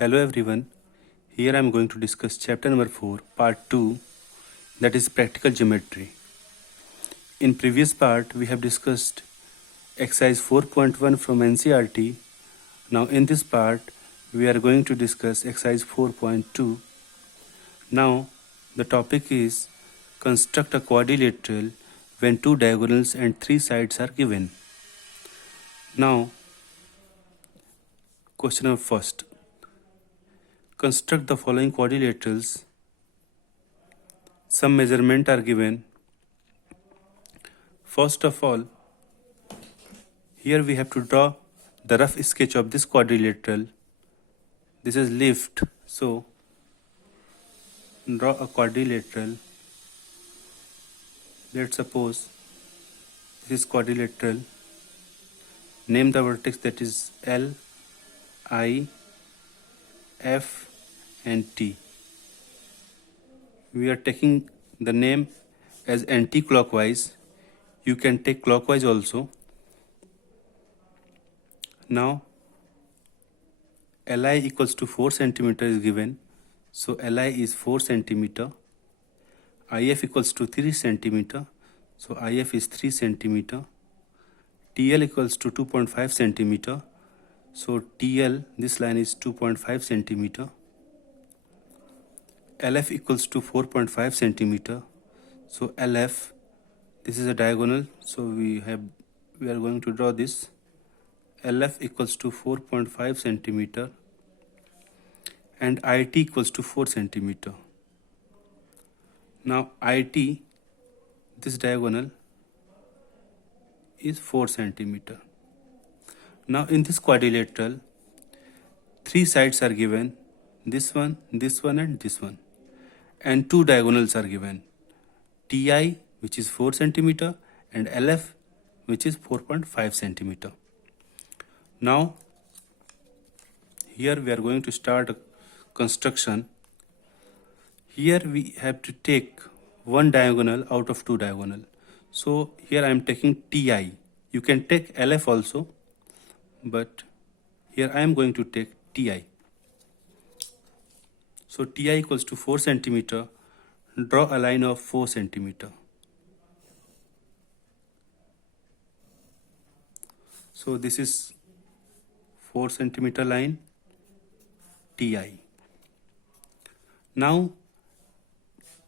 Hello everyone. Here I am going to discuss chapter number 4, part 2, that is practical geometry. In previous part we have discussed exercise 4.1 from NCERT. Now in this part we are going to discuss exercise 4.2. Now the topic is construct a quadrilateral when two diagonals and three sides are given. Now question number first. Construct the following quadrilaterals. Some measurement are given. First of all, here we have to draw the rough sketch of this quadrilateral. This is lift. So, draw a quadrilateral. Let's suppose this is quadrilateral. Name the vertex, that is L, I, F and T. We are taking the name as anti-clockwise. You can take clockwise also. Now Li equals to 4 centimeter is given. So Li is 4 centimeter. If equals to 3 centimeter. So If is 3 centimeter. TL equals to 2.5 centimeter. So TL, this line is 2.5 centimeter. LF equals to 4.5 centimeter. So LF, this is a diagonal. So we are going to draw this. LF equals to 4.5 centimeter and IT equals to 4 centimeter. Now IT, this diagonal is 4 centimeter. Now in this quadrilateral, three sides are given, this one and this one, and two diagonals are given, TI which is 4 centimeter and LF which is 4.5 centimeter. Now here we are going to start a construction. Here we have to take one diagonal out of two diagonal. So here I am taking TI. You can take LF also, but here I am going to take TI. So TI equals to 4 centimeter. Draw a line of 4 centimeter. So this is 4 centimeter line, TI. Now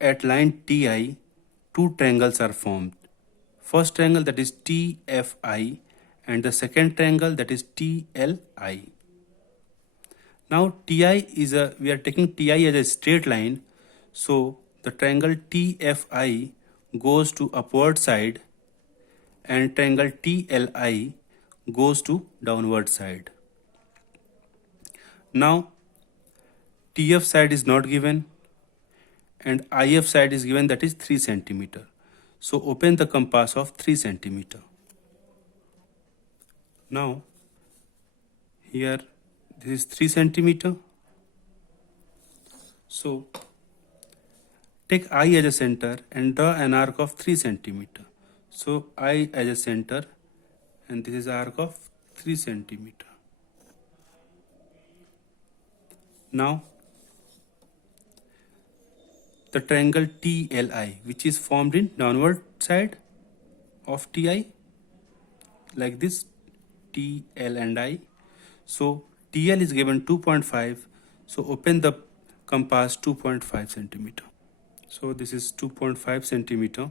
at line TI, two triangles are formed. First triangle, that is TFI, and the second triangle, that is TLI. Now TI is we are taking TI as a straight line, so the triangle TFI goes to upward side and triangle TLI goes to downward side. Now TF side is not given and IF side is given, that is 3 centimeter. So open the compass of 3 centimeter. Now here this is 3 centimeter. So take I as a center and draw an arc of 3 centimeter. So I as a center and this is arc of 3 centimeter. Now the triangle TLI, which is formed in downward side of TI, like this, TL and I. So TL is given 2.5. So open the compass 2.5 centimeter. So this is 2.5 centimeter.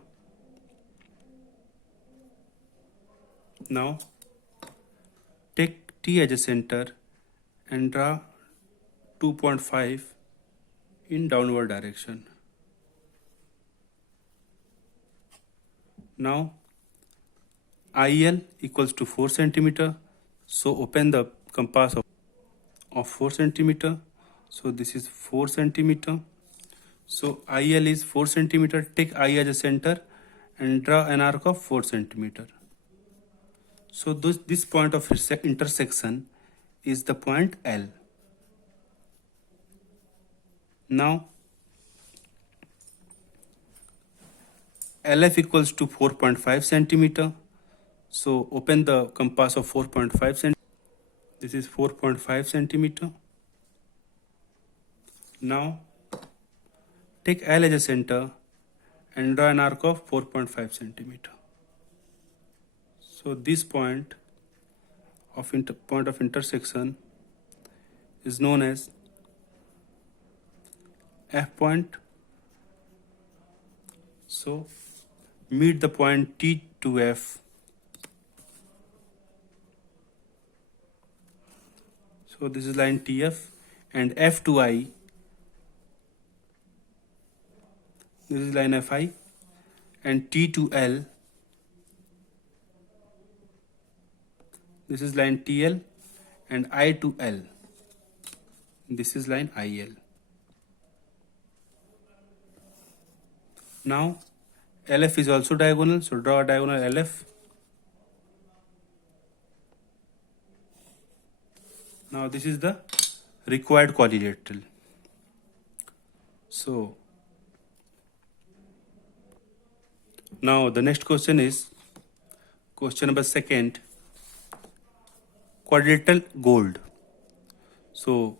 Now take T as a center and draw 2.5 in downward direction. Now IL equals to 4 centimeter. So open the compass of 4 centimeter. So this is 4 centimeter. So IL is 4 centimeter. Take I as a center and draw an arc of 4 centimeter. So this point of intersection is the point L. Now LF equals to 4.5 centimeter. So open the compass of 4.5 centimeter. This is 4.5 centimeter. Now take L as a center and draw an arc of 4.5 centimeter. So this point of intersection is known as F point. So meet the point T to F. So this is line TF, and F to I. This is line FI, and T to L. This is line TL, and I to L. This is line IL. Now LF is also diagonal, so draw a diagonal LF. Now this is the required quadrilateral. So now the next question is question number 2, quadrilateral gold. So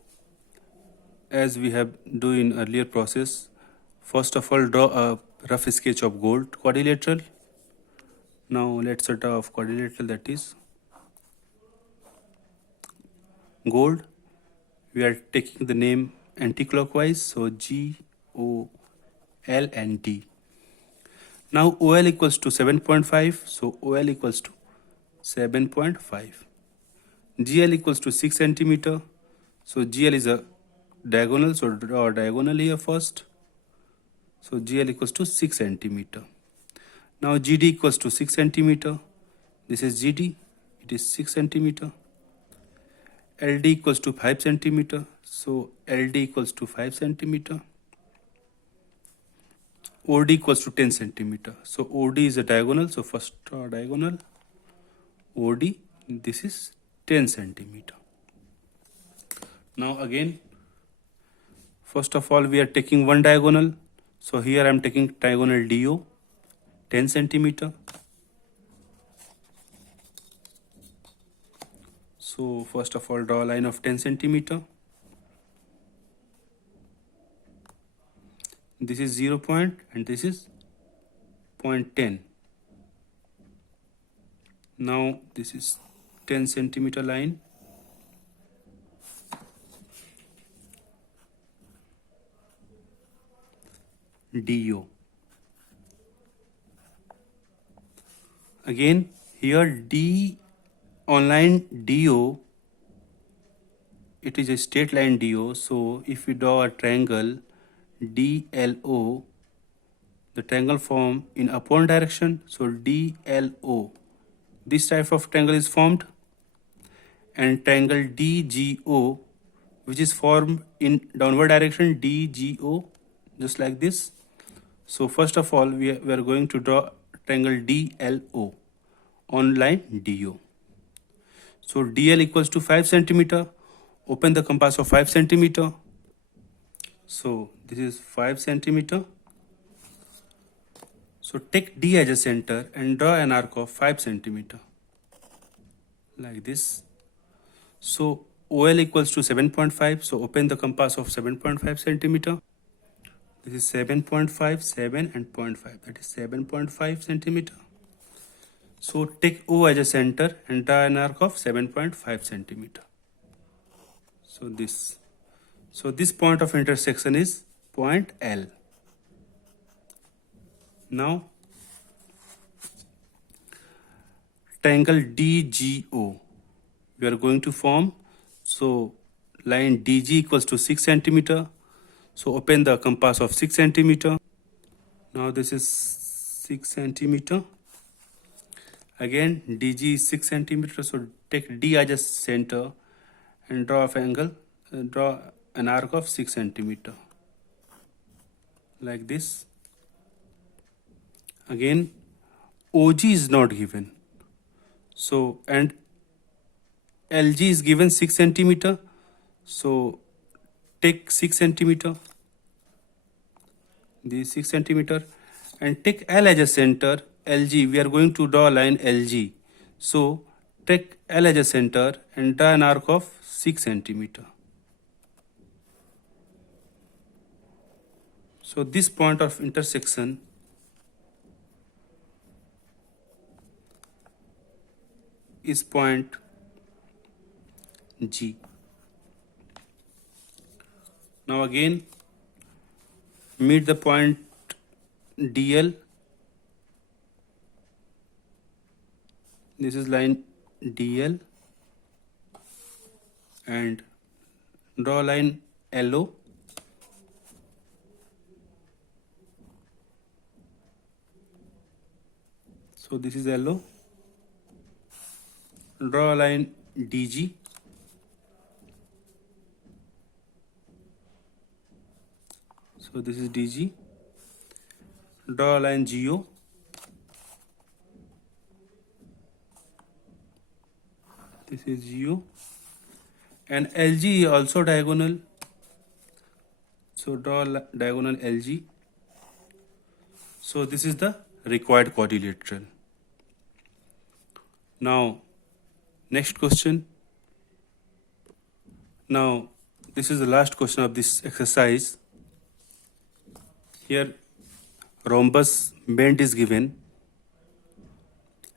as we have do in earlier process, first of all draw a rough sketch of gold quadrilateral. Now let's draw of quadrilateral, that is gold. We are taking the name anti-clockwise, so G, O, L and D. Now OL equals to 7.5, so OL equals to 7.5. GL equals to 6 centimeter, so GL is a diagonal, so draw a diagonal here first. So GL equals to 6 centimeter. Now GD equals to 6 centimeter. This is GD, it is 6 centimeter. LD equals to 5 centimeter, so LD equals to 5 centimeter. OD equals to 10 centimeter, so OD is a diagonal, so first draw a diagonal. OD, this is 10 centimeter. Now again, first of all we are taking one diagonal, so here I am taking diagonal DO, 10 centimeter. So first of all draw a line of 10 centimeter. This is 0 point and this is point 10. Now this is 10 centimeter line. DO. Again here D on line DO, it is a straight line DO, so if we draw a triangle DLO, the triangle form in upward direction, so DLO, this type of triangle is formed, and triangle DGO, which is formed in downward direction, DGO, just like this. So first of all we are going to draw triangle DLO on line DO. So DL equals to 5 centimeter. Open the compass of 5 centimeter. So this is 5 centimeter. So take D as a center and draw an arc of 5 centimeter. Like this. So OL equals to 7.5. So open the compass of 7.5 centimeter. This is 7.5, 7 and 0.5. That is 7.5 centimeter. So take O as a center and draw an arc of 7.5 centimeter. So this point of intersection is point L. Now triangle DGO we are going to form. So line DG equals to 6 centimeter. So open the compass of 6 centimeter. Now this is 6 centimeter. Again DG is 6 centimeter. So take D as a center and draw an arc of 6 centimeter. Like this. Again OG is not given. So and LG is given 6 centimeter. So take 6 centimeter. This 6 centimeter and take L as a center. LG, we are going to draw a line LG. So take L as a center and draw an arc of 6 centimeter. So this point of intersection is point G. Now again meet the point DL. This is line DL and draw line LO. So this is LO. Draw a line DG. So this is DG. Draw a line GO. This is GO. And LG is also diagonal. So draw a diagonal LG. So this is the required quadrilateral. Now next question. Now this is the last question of this exercise. Here rhombus bend is given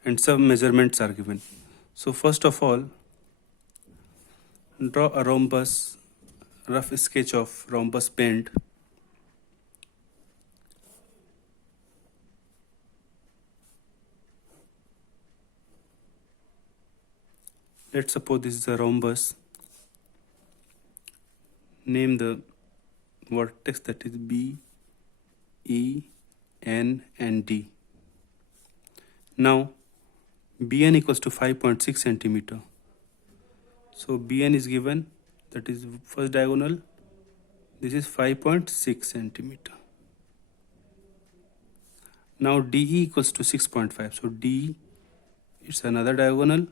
and some measurements are given. So first of all, draw a rhombus, rough sketch of rhombus bend. Let's suppose this is a rhombus. Name the vertex, that is B, E, N and D. Now Bn equals to 5.6 centimeter. So Bn is given, that is first diagonal. This is 5.6 centimeter. Now DE equals to 6.5. So D, it's another diagonal.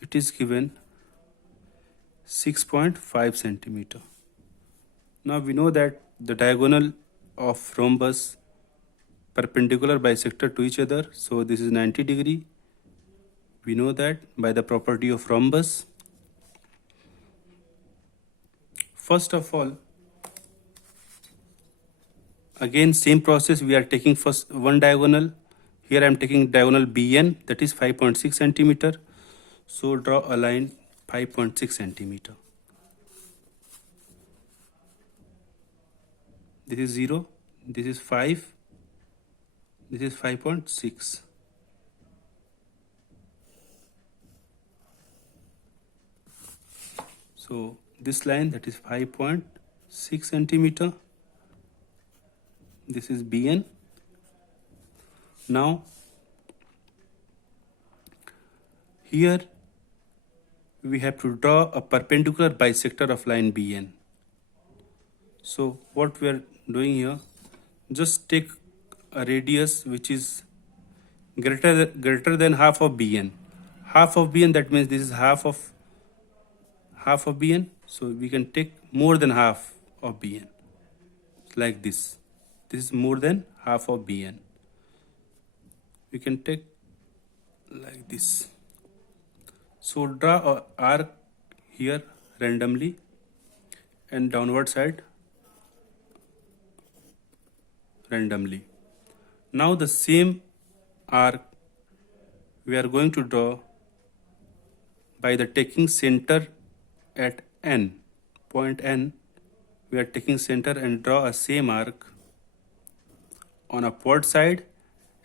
It is given 6.5 centimeter. Now we know that the diagonal of rhombus perpendicular bisector to each other. So this is 90 degree. We know that by the property of rhombus. First of all, again same process, we are taking first one diagonal. Here I am taking diagonal BN, that is 5.6 centimeter. So draw a line 5.6 centimeter. This is 0, this is 5, this is 5.6. So this line, that is 5.6 centimeter. This is BN. Now here we have to draw a perpendicular bisector of line BN. So what we are doing here, just take a radius which is greater than half of BN. Half of BN, that means this is half of BN. So we can take more than half of BN, like this. This is more than half of BN. We can take like this. So draw an arc here randomly and downward side randomly. Now the same arc we are going to draw by the taking center at N, point N. We are taking center and draw a same arc on upward side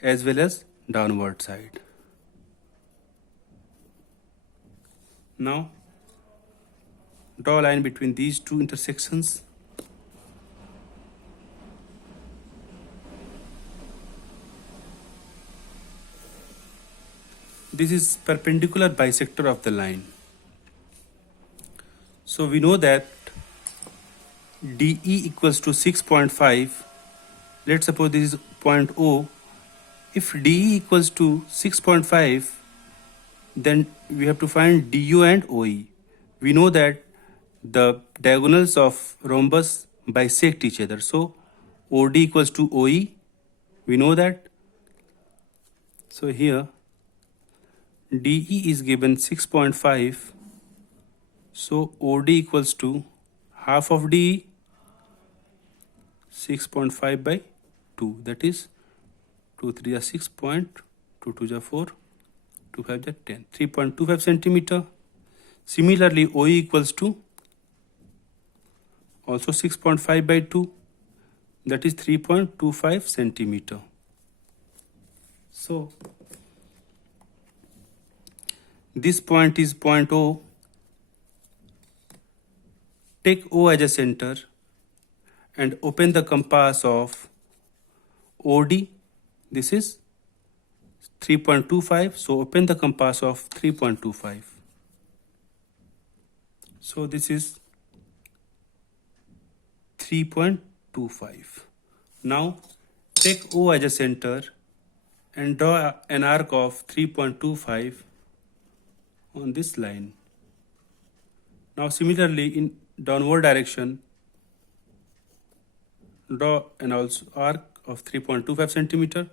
as well as downward side. Now draw a line between these two intersections. This is perpendicular bisector of the line. So we know that DE equals to 6.5. Let's suppose this is point O. If DE equals to 6.5, then we have to find DO and OE. We know that the diagonals of rhombus bisect each other. So OD equals to OE. We know that. So here DE is given 6.5. So OD equals to half of DE. 6.5 by 2, that is 2 3 are 6 point, 2 2 are 4, 2 5 are 10, 3.25 centimeter. Similarly, OE equals to also 6.5 by 2, that is 3.25 centimeter. So this point is point O. Take O as a center and open the compass of OD. This is 3.25, so open the compass of 3.25. So this is 3.25. Now take O as a center and draw an arc of 3.25 on this line. Now similarly, in downward direction, draw an also arc of 3.25 centimeter.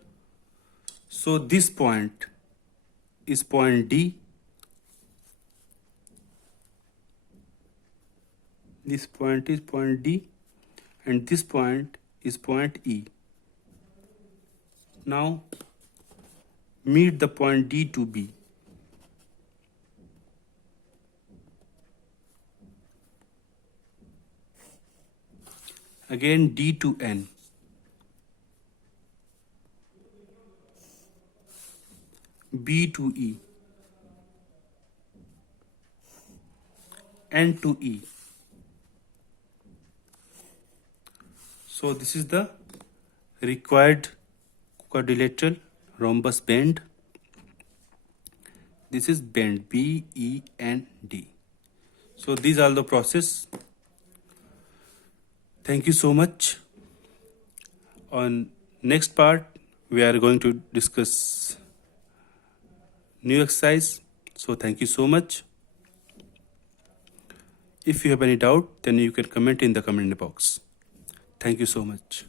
So this point is point D. This point is point D, and this point is point E. Now meet the point D to B. Again D to N. B to E. N to E. So this is the required quadrilateral rhombus bend. This is bend B, E, and D. So these are the process. Thank you so much. On next part, we are going to discuss new exercise. So thank you so much. If you have any doubt, then you can comment in the comment box. Thank you so much.